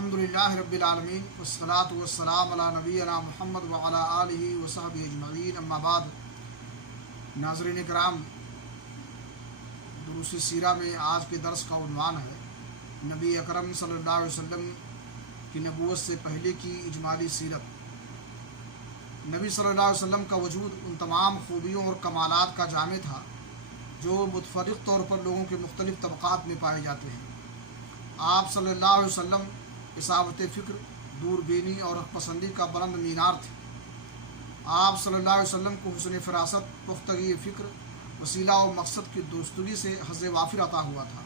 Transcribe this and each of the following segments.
अल्हम्दुलिल्लाहि रब्बिल आलमीन वस्सलातु वस्सलाम अला नबीना मुहम्मद व अला आलिहि व सहबिहि अजमईन अम्मा बाद। नाज़रीन किराम, दुरूस सीरा में आज के दर्स का उन्वान है नबी अकरम सल्लल्लाहु अलैहि वसल्लम की नबूवत से पहले की इजमाली सीरत। नबी सल्लल्लाहु अलैहि वसल्लम का वजूद उन तमाम खूबियों और कमालात का जामे था जो मुतफर्रिक़ तौर पर लोगों के मुख्तलिफ़ तबक़ात में पाए जाते हैं। आप सल्लल्लाहु अलैहि वसल्लम इसाबत फ़िक्र, दूरबीनी और पसंदी का बुलंद मीनार थे। आप सल्लल्लाहु अलैहि वसल्लम को हुस्न फ़रासत, पुख्तगी फ़िक्र, वसीला और मकसद की दोस्तगी से हज़्ज़ वाफ़िर अता हुआ था।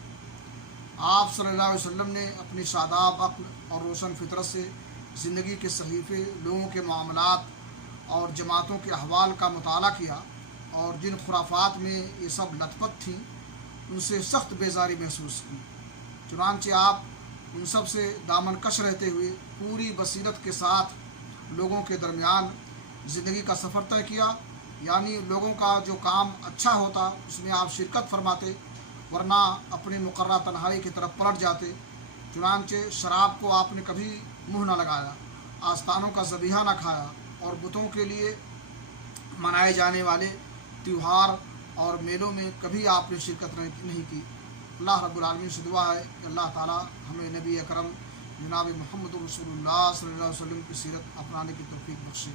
आप सल्लल्लाहु अलैहि वसल्लम ने अपनी शादाब अक़्ल और रोशन फितरत से ज़िंदगी के सहीफ़े, लोगों के मामलात और जमातों के अहवाल का मुताला किया और जिन खुराफात में ये सब लथपथ थीं उनसे सख्त बेजारी महसूस की। चुनांचे आप उन सब से दामन कश रहते हुए पूरी बसीरत के साथ लोगों के दरमियान ज़िंदगी का सफ़र तय किया, यानी लोगों का जो काम अच्छा होता उसमें आप शिरकत फरमाते, वरना अपनी मुकर्रर तन्हाई की तरफ पलट जाते। चुनांचे शराब को आपने कभी मुँह न लगाया, आस्थानों का ज़बीहा न खाया और बुतों के लिए मनाए जाने वाले त्यौहार और मेलों में कभी आपने शिरकत नहीं की। अल्लाह रब्बुल आलमीन से दुआ है कि अल्लाह ताला हमें नबी अकरम जनाब मुहम्मद रसूलुल्लाह सल्लल्लाहु अलैहि वसल्लम की सीरत अपनाने की तौफीक बख्शे।